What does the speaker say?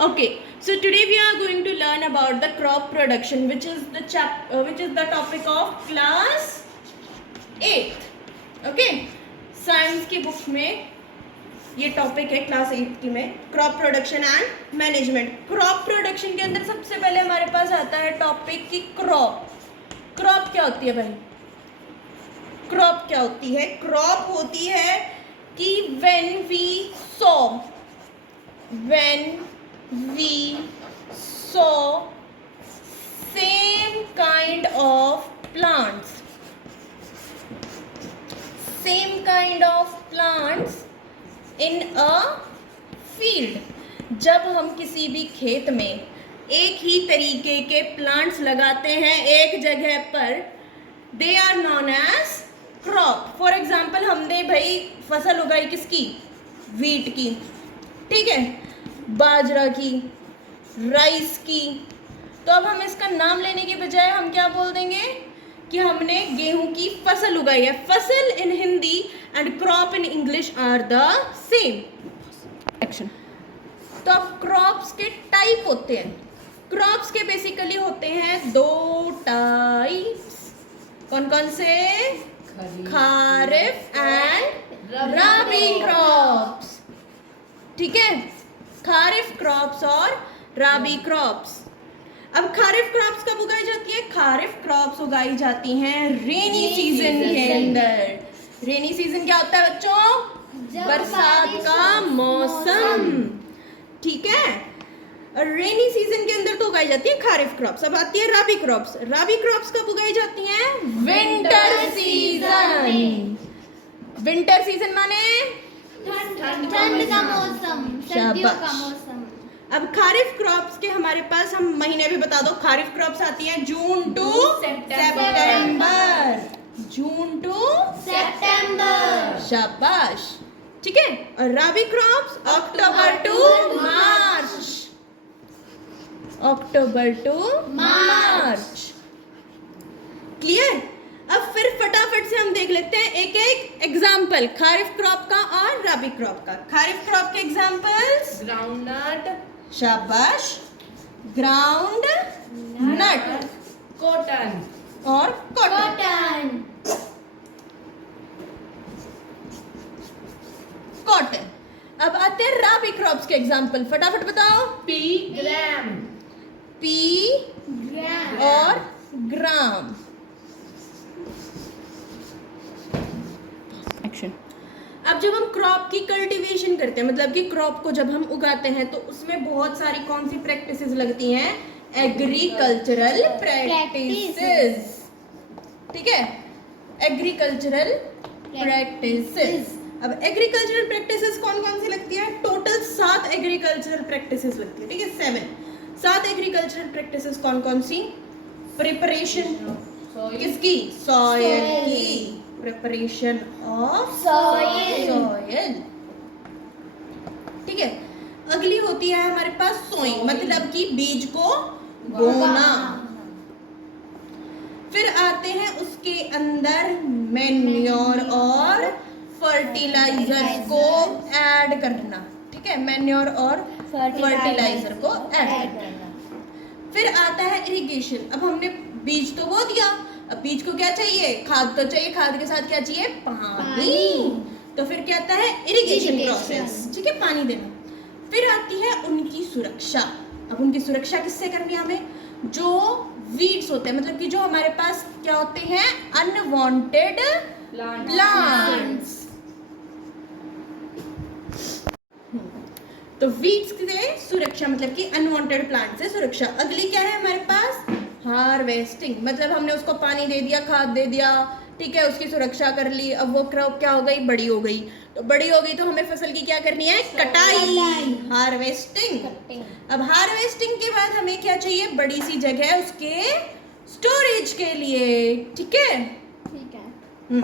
Okay, so today we are going to learn about the crop production, which is the topic of class 8th. Okay, science की book में ये topic है class 8 की में, crop production and management. Crop production के अंदर सबसे पहले हमारे पास आता है टॉपिक की क्रॉप। क्रॉप क्या होती है भाई? क्रॉप क्या होती है? क्रॉप होती है कि when we saw same kind of plants in a field। जब हम किसी भी खेत में एक ही तरीके के प्लांट्स लगाते हैं एक जगह पर, they are known as crop. For example हमने भाई फसल उगाई किसकी? वीट की, ठीक है, बाजरा की, राइस की। तो अब हम इसका नाम लेने के बजाय हम क्या बोल देंगे कि हमने गेहूं की फसल उगाई है। फसल in Hindi and crop in English are the same action. तो अब क्रॉप्स के टाइप होते हैं। क्रॉप्स के बेसिकली होते हैं दो टाइप्स। कौन कौन से? खारिफ एंड रबी क्रॉप्स, ठीक है, खारिफ क्रॉप्स और रबी क्रॉप्स। अब खारिफ क्रॉप्स कब उगाई जाती है? खारिफ क्रॉप्स उगाई जाती हैं रेनी सीजन के अंदर। रेनी सीजन क्या होता है बच्चों? बरसात का मौसम, ठीक है। रेनी सीजन के अंदर तो उगाई जाती है खारिफ क्रॉप्स। अब आती है रबी क्रॉप्स। रबी क्रॉप्स कब उगाई जाती हैं? Winter season. विंटर सीजन माने ठंड का मौसम, सर्दियों का मौसम। अब खारिफ क्रॉप्स के हमारे पास हम महीने भी बता दो। खारिफ क्रॉप्स आती हैं जून टू सितंबर। जून टू सितंबर, शाबाश, ठीक है। और rabi crops October to March. October to March, clear. अब फिर फटाफट से हम देख लेते हैं एक एक एग्जाम्पल खारिफ क्रॉप का और रबी क्रॉप का। खारिफ क्रॉप के एग्जाम्पल्स? ग्राउंडनट, शाबाश, ग्राउंड नट, कॉटन और कॉटन। कॉटन। अब आते हैं रबी क्रॉप्स के एग्जाम्पल, फटाफट बताओ। पी, ग्राम, पी और ग्राम। एक्शन। अब जब हम क्रॉप की कल्टीवेशन करते हैं, मतलब कि क्रॉप को जब हम उगाते हैं, तो उसमें बहुत सारी कौन सी प्रैक्टिसेस लगती हैं? एग्रीकल्चरल प्रैक्टिसेस, ठीक है, एग्रीकल्चरल प्रैक्टिसेस। अब एग्रीकल्चरल प्रैक्टिसेस कौन कौन सी लगती है? टोटल 7 एग्रीकल्चरल प्रैक्टिसेस लगती है, ठीक है, 7 एग्रीकल्चरल प्रैक्टिसेस कौन कौन सी? प्रिपरेशन किसकी? सॉइल की। प्रिपरेशन ऑफ सॉइल, ठीक है। अगली होती है हमारे पास सोइंग, मतलब कि बीज को बोना। फिर आते हैं उसके अंदर मैन्योर और फर्टिलाइजर को ऐड करना, ठीक है, मैन्योर और फर्टिलाइजर को ऐड करना। फिर आता है इरिगेशन। अब हमने बीज तो बो दिया, अब बीज को क्या चाहिए? खाद तो चाहिए। खाद के साथ क्या चाहिए? पानी। तो फिर क्या आता है? इरिगेशन प्रोसेस, ठीक है, पानी देना। फिर आती है उनकी सुरक्षा। अब उनकी सुरक्षा किससे करनी है हमें? जो वीड्स होते हैं, मतलब कि जो हमारे पास क्या होते हैं? Unwanted plants. तो वीड्स से सुरक्षा, मतलब कि अनवांटेड प्लांट से सुरक्षा। अगली क्या है हमारे पास? हार्वेस्टिंग, मतलब हमने उसको पानी दे दिया, खाद दे दिया, ठीक है, उसकी सुरक्षा कर ली। अब वो क्रॉप क्या हो गई? बड़ी हो गई। तो बड़ी हो गई तो हमें फसल की क्या करनी है? कटाई, हार्वेस्टिंग। अब हार्वेस्टिंग के बाद हमें क्या चाहिए? बड़ी सी जगह उसके स्टोरेज के लिए, ठीक है, ठीक है।